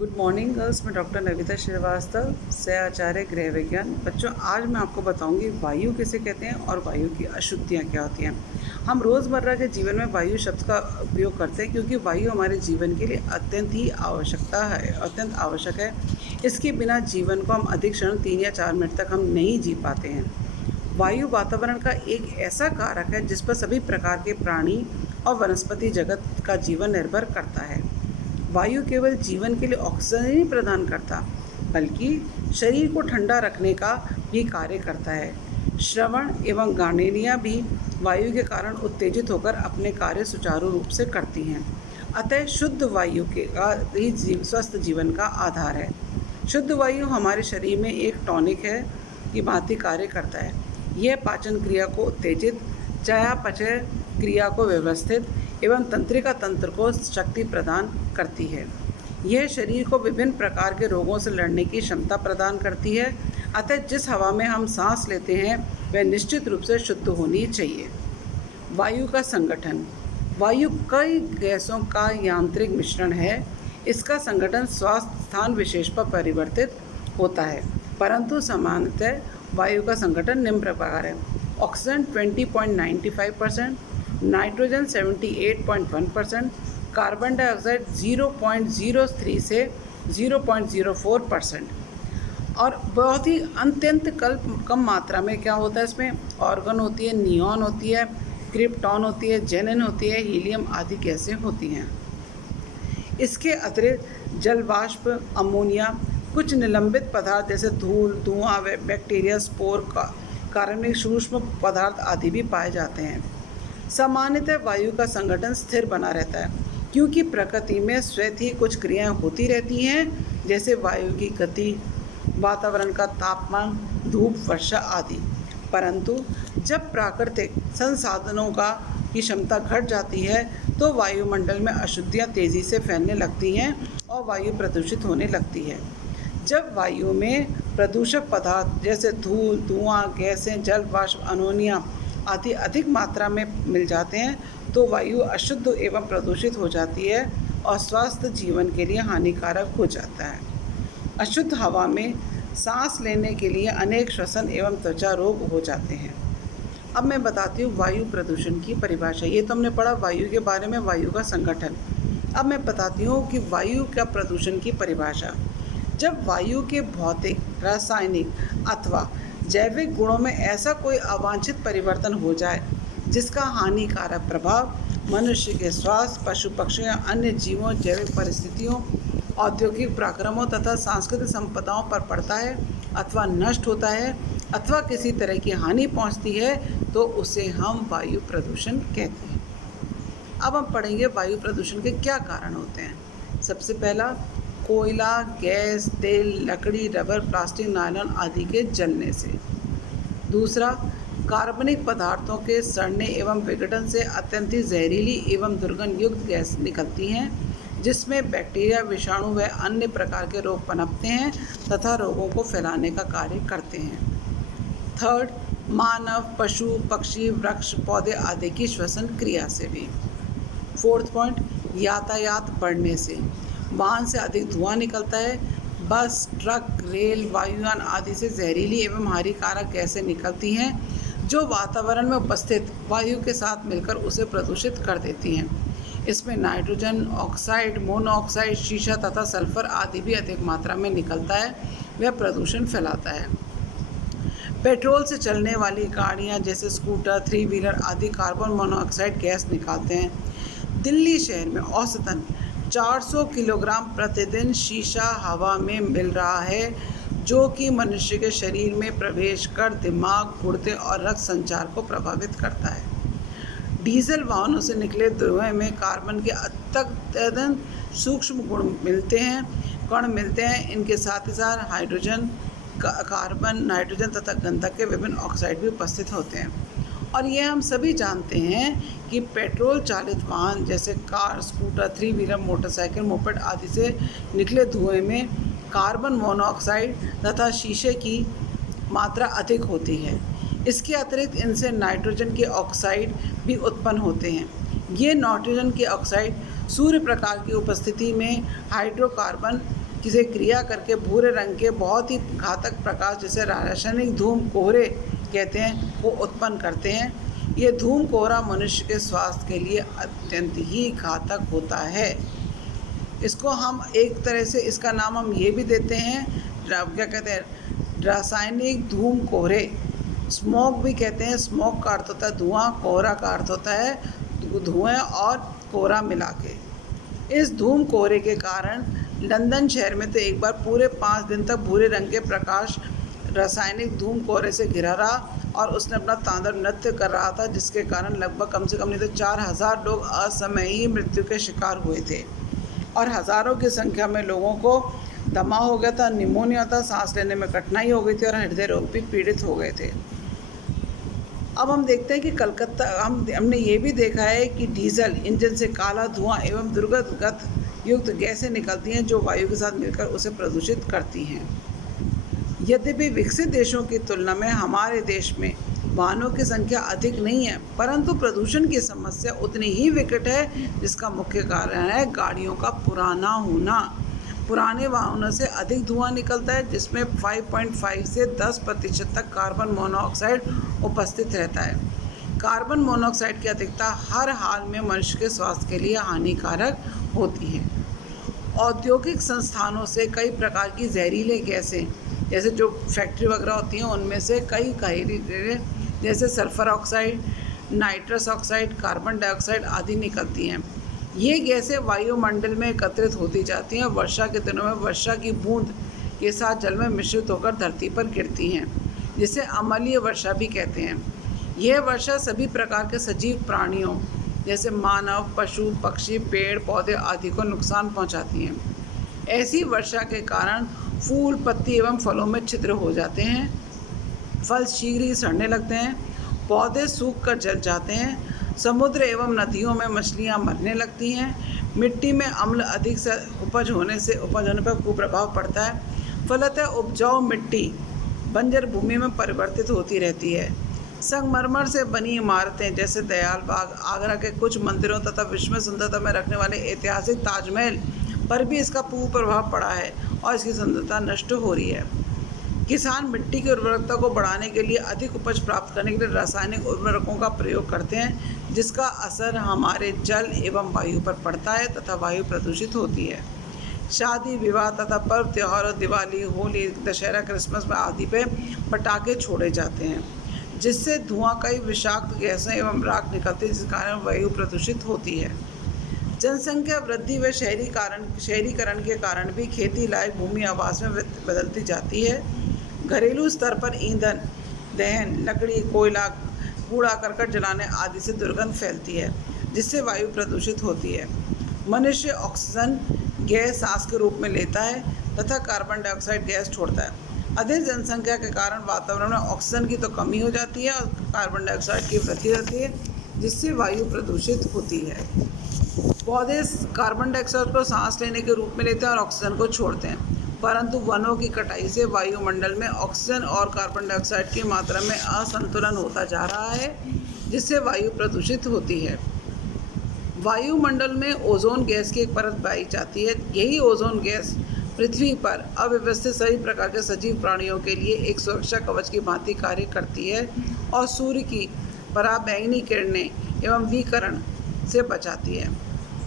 Good morning girls. मैं doctor Navita Srivastava, सह आचार्य गृह विज्ञान। बच्चों, आज मैं आपको बताऊंगी वायु किसे कहते हैं और वायु की अशुद्धियाँ क्या होती हैं। हम रोज़मर्रा के जीवन में वायु शब्द का उपयोग करते हैं क्योंकि वायु हमारे जीवन के लिए अत्यंत आवश्यक है। इसके बिना जीवन को हम अधिक क्षण 3 या 4 मिनट तक हम नहीं जी पाते हैं। वायु वातावरण का एक ऐसा कारक है जिस पर सभी प्रकार के प्राणी और वनस्पति जगत का जीवन निर्भर करता है। वायु केवल जीवन के लिए ऑक्सीजन ही प्रदान करता, बल्कि शरीर को ठंडा रखने का भी कार्य करता है। श्रवण एवं ज्ञानेंद्रियां भी वायु के कारण उत्तेजित होकर अपने कार्य सुचारू रूप से करती हैं। अतः शुद्ध वायु के का ही स्वस्थ जीवन का आधार है। शुद्ध वायु हमारे शरीर में एक टॉनिक है की भांति कार्य करता है। यह पाचन क्रिया को उत्तेजित, चयापचय क्रिया को व्यवस्थित एवं तंत्रिका तंत्र को शक्ति प्रदान करती है। यह शरीर को विभिन्न प्रकार के रोगों से लड़ने की क्षमता प्रदान करती है। अतः जिस हवा में हम सांस लेते हैं वह निश्चित रूप से शुद्ध होनी चाहिए। वायु का संगठन। वायु कई गैसों का यांत्रिक मिश्रण है। इसका संगठन स्वास्थ्य स्थान विशेष पर परिवर्तित होता है, परंतु सामान्यतः वायु का संगठन निम्न प्रकार है। ऑक्सीजन 20.95%, नाइट्रोजन 78.1%, कार्बन डाइऑक्साइड 0.03 से 0.04%। और बहुत ही अत्यंत कम मात्रा में क्या होता है, इसमें ऑर्गन होती है, नियॉन होती है, क्रिप्टॉन होती है, जेनिन होती है, हीलियम आदि गैसें होती हैं। इसके अतिरिक्त जल वाष्प, अमोनिया, कुछ निलंबित पदार्थ जैसे धूल, धुआं, बैक्टीरिया, स्पोर, कार्बनिक सूक्ष्म पदार्थ आदि भी पाए जाते हैं। सामान्यतः वायु का संगठन स्थिर बना रहता है क्योंकि प्रकृति में स्वतः ही कुछ क्रियाएं होती रहती हैं, जैसे वायु की गति, वातावरण का तापमान, धूप, वर्षा आदि। परंतु जब प्राकृतिक संसाधनों की क्षमता घट जाती है तो वायुमंडल में अशुद्धियां तेज़ी से फैलने लगती हैं और वायु प्रदूषित होने लगती है। जब वायु में प्रदूषक पदार्थ जैसे धूल, धुआं, गैसें, जल वाष्प, अमोनिया आदि अधिक मात्रा में मिल जाते हैं तो वायु अशुद्ध एवं प्रदूषित हो जाती है और स्वास्थ्य जीवन के लिए हानिकारक हो जाता है। अशुद्ध हवा में सांस लेने के लिए अनेक श्वसन एवं त्वचा रोग हो जाते हैं। अब मैं बताती हूँ वायु प्रदूषण की परिभाषा। ये तो हमने पढ़ा वायु के बारे में, वायु का संगठन। अब मैं बताती हूँ कि वायु का प्रदूषण की परिभाषा। जब वायु के भौतिक, रासायनिक अथवा जैविक गुणों में ऐसा कोई अवांछित परिवर्तन हो जाए जिसका हानिकारक प्रभाव मनुष्य के स्वास्थ्य, पशु पक्षियों या अन्य जीवों, जैविक परिस्थितियों, औद्योगिक पराक्रमों तथा सांस्कृतिक संपदाओं पर पड़ता है अथवा नष्ट होता है अथवा किसी तरह की हानि पहुंचती है तो उसे हम वायु प्रदूषण कहते हैं। अब हम पढ़ेंगे वायु प्रदूषण के क्या कारण होते हैं। सबसे पहला, कोयला, गैस, तेल, लकड़ी, रबर, प्लास्टिक, नायलॉन आदि के जलने से। दूसरा, कार्बनिक पदार्थों के सड़ने एवं विघटन से अत्यंत जहरीली एवं दुर्गंध युक्त गैस निकलती हैं, जिसमें बैक्टीरिया, विषाणु व अन्य प्रकार के रोग पनपते हैं तथा रोगों को फैलाने का कार्य करते हैं। थर्ड, मानव, पशु, पक्षी, वृक्ष, पौधे आदि की श्वसन क्रिया से भी। फोर्थ पॉइंट, यातायात बढ़ने से। वाहन से अधिक धुआं निकलता है। बस, ट्रक, रेल, वायुयान आदि से जहरीली एवं हानिकारक गैसें निकलती हैं जो वातावरण में उपस्थित वायु के साथ मिलकर उसे प्रदूषित कर देती हैं। इसमें नाइट्रोजन ऑक्साइड, मोनोऑक्साइड, शीशा तथा सल्फर आदि भी अधिक मात्रा में निकलता है। वह प्रदूषण फैलाता है। पेट्रोल से चलने वाली गाड़ियाँ जैसे स्कूटर, 3 व्हीलर आदि कार्बन मोनोऑक्साइड गैस निकालते हैं। दिल्ली शहर में औसतन 400 किलोग्राम प्रतिदिन शीशा हवा में मिल रहा है, जो कि मनुष्य के शरीर में प्रवेश कर दिमाग, गुर्दे और रक्त संचार को प्रभावित करता है। डीजल वाहनों से निकले धुएं में कार्बन के अत्यंत सूक्ष्म कण मिलते हैं। इनके साथ ही साथ हाइड्रोजन, कार्बन, नाइट्रोजन तथा गंधक के विभिन्न ऑक्साइड भी उपस्थित होते हैं। और ये हम सभी जानते हैं कि पेट्रोल चालित वाहन जैसे car, scooter, 3 wheeler, motorcycle, moped आदि से निकले धुएं में कार्बन मोनोऑक्साइड तथा शीशे की मात्रा अधिक होती है। इसके अतिरिक्त इनसे नाइट्रोजन के ऑक्साइड भी उत्पन्न होते हैं। ये नाइट्रोजन के ऑक्साइड सूर्य प्रकाश की उपस्थिति में हाइड्रोकार्बन किसी क्रिया करके भूरे रंग के बहुत ही घातक प्रकाश, जिसे रासायनिक धूम कोहरे कहते हैं, वो उत्पन्न करते हैं। ये धूम कोहरा मनुष्य के स्वास्थ्य के लिए अत्यंत ही घातक होता है। इसको हम एक तरह से, इसका नाम हम ये भी देते हैं, क्या कहते हैं, रासायनिक धूम कोहरे, स्मोक भी कहते हैं। स्मोक का अर्थ होता है धुआं, कोहरा का अर्थ होता है धुएं और कोहरा मिला के। इस धूम कोहरे के कारण लंदन शहर में तो एक बार पूरे 5 दिन तक भूरे रंग के प्रकाश रासायनिक धूम कोहरे से घिरा रहा और उसने अपना तांडव नृत्य कर रहा था, जिसके कारण लगभग कम से कम नहीं तो 4000 लोग असमय ही मृत्यु के शिकार हुए थे और हज़ारों की संख्या में लोगों को दमा हो गया था, निमोनिया था, सांस लेने में कठिनाई हो गई थी और हृदय रोग भी पीड़ित हो गए थे। अब हम देखते हैं कि कलकत्ता, हमने ये भी देखा है कि डीजल इंजन से काला धुआं एवं दुर्गंध युक्त गैसें निकलती हैं, जो वायु के साथ मिलकर उसे प्रदूषित करती हैं। यद्यपि विकसित देशों की तुलना में हमारे देश में वाहनों की संख्या अधिक नहीं है, परंतु प्रदूषण की समस्या उतनी ही विकट है, जिसका मुख्य कारण है गाड़ियों का पुराना होना। पुराने वाहनों से अधिक धुआं निकलता है, जिसमें 5.5 से 10% तक कार्बन मोनोऑक्साइड उपस्थित रहता है। कार्बन मोनोऑक्साइड की अधिकता हर हाल में मनुष्य के स्वास्थ्य के लिए हानिकारक होती है। औद्योगिक संस्थानों से कई प्रकार की जहरीले गैसें, जैसे जो फैक्ट्री वगैरह होती हैं उनमें से कई जहरीले, जैसे sulphur oxide, nitrous oxide, carbon dioxide आदि निकलती हैं। ये गैसें वायुमंडल में एकत्रित होती जाती हैं और वर्षा के दिनों में वर्षा की बूंद के साथ जल में मिश्रित होकर धरती पर गिरती हैं, जिसे अम्लीय वर्षा भी कहते हैं। यह वर्षा सभी प्रकार के सजीव प्राणियों जैसे मानव, पशु, पक्षी, पेड़ पौधे आदि को नुकसान पहुंचाती हैं। ऐसी वर्षा के कारण फूल, पत्ती एवं फलों में छिद्र हो जाते हैं, फल शीघ्र ही सड़ने लगते हैं, पौधे सूख कर जल जाते हैं, समुद्र एवं नदियों में मछलियां मरने लगती हैं, मिट्टी में अम्ल अधिक से उपज होने पर कुप्रभाव पड़ता है। फलतः उपजाऊ मिट्टी बंजर भूमि में परिवर्तित होती रहती है। संगमरमर से बनी इमारतें जैसे दयाल बाग, आगरा के कुछ मंदिरों तथा विश्व में सुंदरता में रखने वाले ऐतिहासिक ताजमहल पर भी इसका कुप्रभाव पड़ा है और इसकी सुंदरता नष्ट हो रही है। किसान मिट्टी की उर्वरकता को बढ़ाने के लिए अधिक उपज प्राप्त करने के लिए रासायनिक उर्वरकों का प्रयोग करते हैं, जिसका असर हमारे जल एवं वायु पर पड़ता है तथा वायु प्रदूषित होती है। शादी विवाह तथा पर्व त्योहारों, दिवाली, होली, दशहरा, क्रिसमस आदि पे पटाखे छोड़े जाते हैं, जिससे धुआं कई विषाक्त गैसें एवं राख निकलती है, जिस कारण वायु प्रदूषित होती है। जनसंख्या वृद्धि व शहरीकरण के कारण भी खेती लायक भूमि आवास में बदलती जाती है। घरेलू स्तर पर ईंधन दहन, लकड़ी, कोयला, कूड़ा करकट जलाने आदि से दुर्गंध फैलती है, जिससे वायु प्रदूषित होती है। मनुष्य ऑक्सीजन गैस सांस के रूप में लेता है तथा कार्बन डाइऑक्साइड गैस छोड़ता है। अधिक जनसंख्या के कारण वातावरण में ऑक्सीजन की तो कमी हो जाती है और कार्बन डाइऑक्साइड की वृद्धि रहती है, जिससे वायु प्रदूषित होती है। पौधे कार्बन डाइऑक्साइड को सांस लेने के रूप में लेते हैं और ऑक्सीजन को छोड़ते हैं, परंतु वनों की कटाई से वायुमंडल में ऑक्सीजन और कार्बन डाइऑक्साइड की मात्रा में असंतुलन होता जा रहा है, जिससे वायु प्रदूषित होती है। वायुमंडल में ओजोन गैस की एक परत पाई जाती है। यही ओजोन गैस पृथ्वी पर अव्यवस्थित सभी प्रकार के सजीव प्राणियों के लिए एक सुरक्षा कवच की भांति कार्य करती है और सूर्य की पराबैंगनी किरणें एवं विकिरण से बचाती है।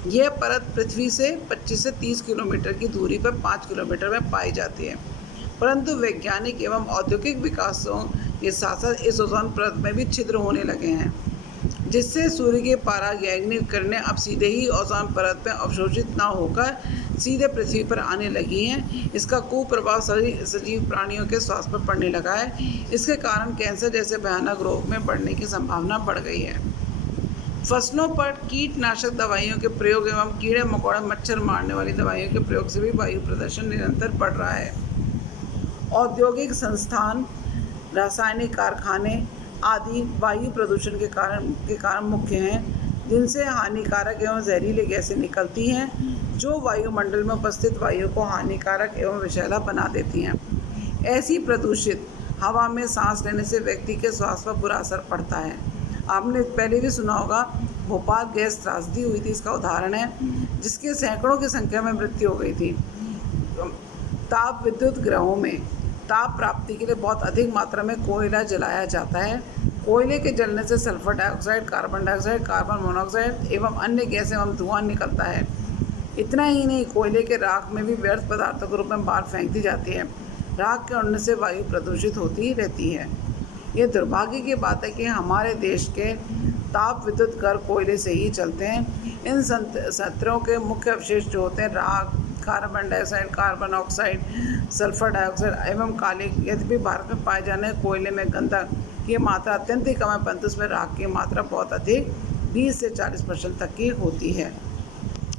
यह परत पृथ्वी से 25 से 30 किलोमीटर की दूरी पर 5 किलोमीटर में पाई जाती है, परंतु वैज्ञानिक एवं औद्योगिक विकासों के साथ साथ इस ओजोन परत में भी छिद्र होने लगे हैं, जिससे सूर्य की पराबैंगनी किरणें अब सीधे ही ओजोन परत में अवशोषित न होकर सीधे पृथ्वी पर आने लगी हैं। इसका कुप्रभाव सभी सजीव प्राणियों के स्वास्थ्य पर पड़ने लगा है। इसके कारण कैंसर जैसे भयानक रोग में बढ़ने की संभावना बढ़ गई है। फसलों पर कीटनाशक दवाइयों के प्रयोग एवं कीड़े मकोड़े, मच्छर मारने वाली दवाइयों के प्रयोग से भी वायु प्रदूषण निरंतर बढ़ रहा है। औद्योगिक संस्थान, रासायनिक कारखाने आदि वायु प्रदूषण के कारण मुख्य हैं, जिनसे हानिकारक एवं जहरीली गैसें निकलती हैं, जो वायुमंडल में उपस्थित वायु को हानिकारक एवं विषैला बना देती हैं। ऐसी प्रदूषित हवा में सांस लेने से व्यक्ति के स्वास्थ्य पर बुरा असर पड़ता है। आपने पहले भी सुना होगा, भोपाल गैस त्रासदी हुई थी, इसका उदाहरण है, जिसके सैकड़ों की संख्या में मृत्यु हो गई थी। ताप विद्युत ग्रहों में ताप प्राप्ति के लिए बहुत अधिक मात्रा में कोयला जलाया जाता है। कोयले के जलने से sulphur dioxide, carbon dioxide, carbon monoxide एवं अन्य गैस एवं धुआं निकलता है। इतना ही नहीं, कोयले के राख में भी व्यर्थ पदार्थों के रूप में बाहर फेंक दी जाती है। राख के उड़ने से वायु प्रदूषित होती रहती है। ये दुर्भाग्य की बात है कि हमारे देश के ताप विद्युत घर कोयले से ही चलते हैं। इन संयंत्रों के मुख्य अवशेष जो होते हैं राख, carbon dioxide, carbon oxide, sulphur dioxide एवं काले। यद्यपि भारत में पाए जाने कोयले में गंधक की मात्रा अत्यंत ही कम है, परंतु उसमें राख की मात्रा बहुत अधिक 20 से 40% तक की होती है।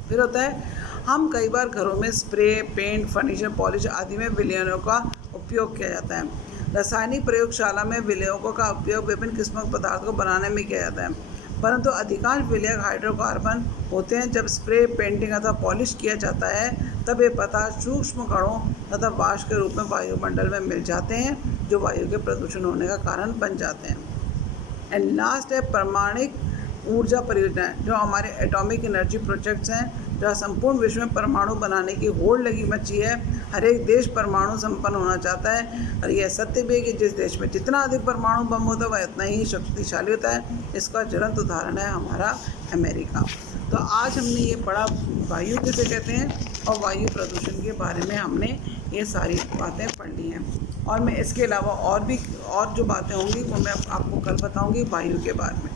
फिर होता है, हम कई बार घरों में स्प्रे, पेंट, फर्नीचर, पॉलिश आदि में विलयनों का उपयोग किया जाता है। रासायनिक प्रयोगशाला में विलयकों का उपयोग विभिन्न किस्मों के पदार्थों को बनाने में किया जाता है, परंतु अधिकांश विलयक हाइड्रोकार्बन होते हैं। जब स्प्रे, पेंटिंग अथवा पॉलिश किया जाता है तब ये पदार्थ सूक्ष्म कणों तथा वाष्प के रूप में वायुमंडल में मिल जाते हैं, जो वायु के प्रदूषण होने का कारण बन जाते हैं। एंड लास्ट है परमाणिक ऊर्जा परियोजनाएं, जो हमारे एटॉमिक एनर्जी प्रोजेक्ट्स हैं, जहाँ संपूर्ण विश्व में परमाणु बनाने की होड़ लगी मची है। हर एक देश परमाणु संपन्न होना चाहता है, और यह सत्य भी है कि जिस देश में जितना अधिक परमाणु बम होता है वह इतना ही शक्तिशाली होता है। इसका ज्वलंत उदाहरण है हमारा अमेरिका। तो आज हमने ये पढ़ा वायु किसे कहते हैं, और वायु प्रदूषण के बारे में हमने ये सारी बातें पढ़ ली हैं। और मैं इसके अलावा और जो बातें होंगी वो मैं आपको कल बताऊँगी वायु के बारे में।